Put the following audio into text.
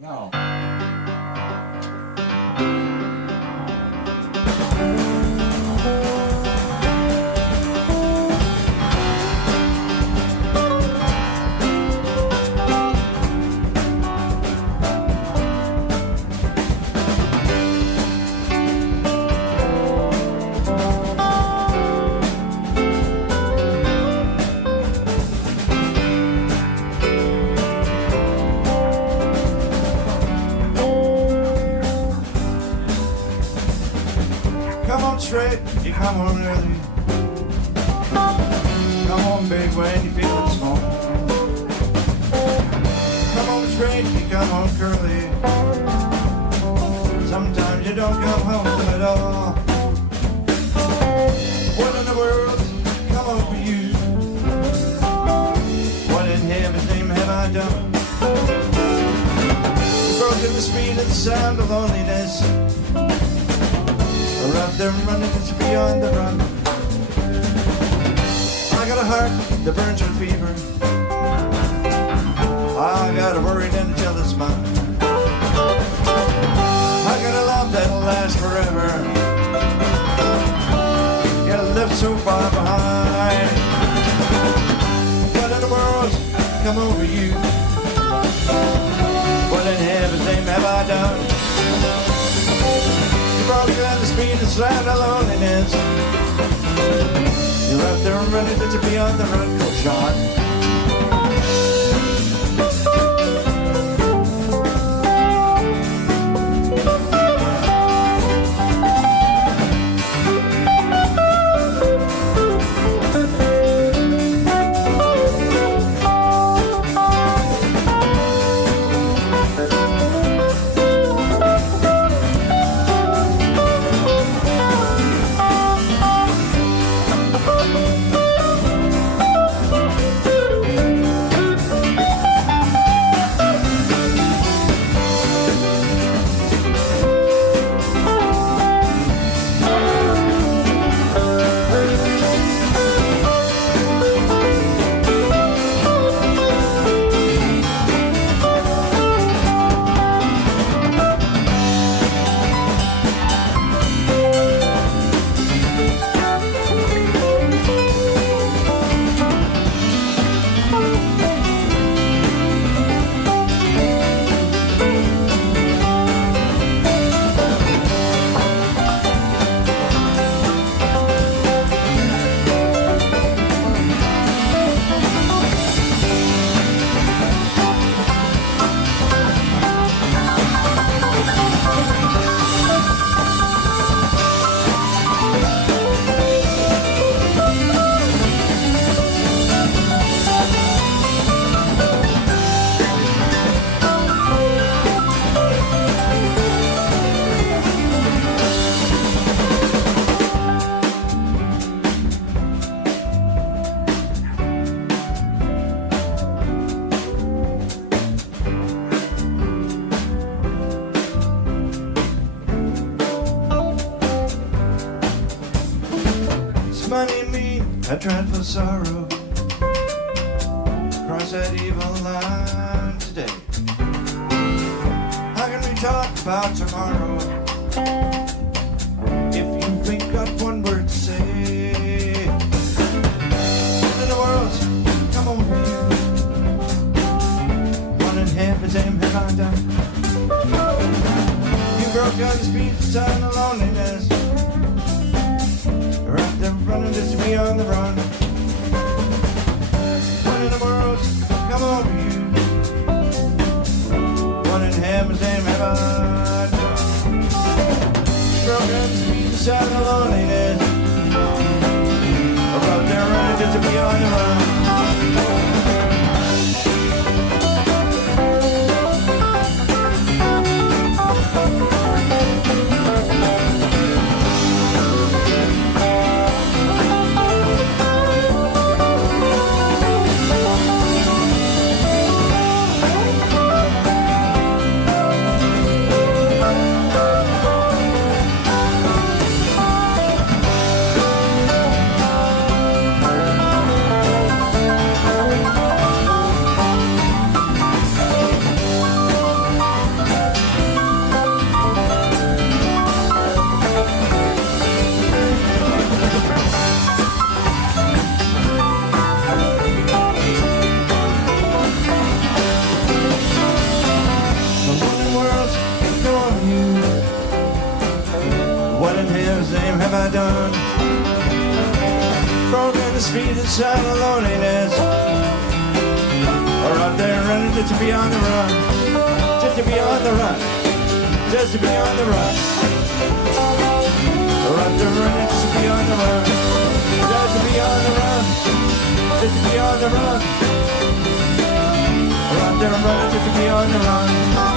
No. Come on straight, you come home early. Come home big when you feel it small. Come home straight, you come home curly. Sometimes you don't come home at all. What in the world come over you? What in heaven's name have I done? Broken the speed of the sound of loneliness. Around them running, it's beyond the run. I got a heart that burns with fever. I got a worried and a jealous mind. I got a love that'll last forever. You left so far behind. What in the world's come over you? What in heaven's name have I done? Broken the speed and sound of loneliness. You're out there running, that you're beyond the run, go Sean. Money mean a dreadful sorrow. Cross that evil line today. How can we talk about tomorrow if you ain't got one word to say? What in the world come over you? One and half is aim have I done? You broke out the speed to time of loneliness. They're running just to be on the run. What in the world come over you? What in heaven's name have I done? Broken speed and sound of loneliness. Or out there running just to be on the run. same have I done. Broken the speed inside of loneliness. Or out there running just to be on the run. Just to be on the run. Just to be on the run. Or out there running just to be on the run. Just to be on the run. Just to be on the run. Or out there running just to be on the run.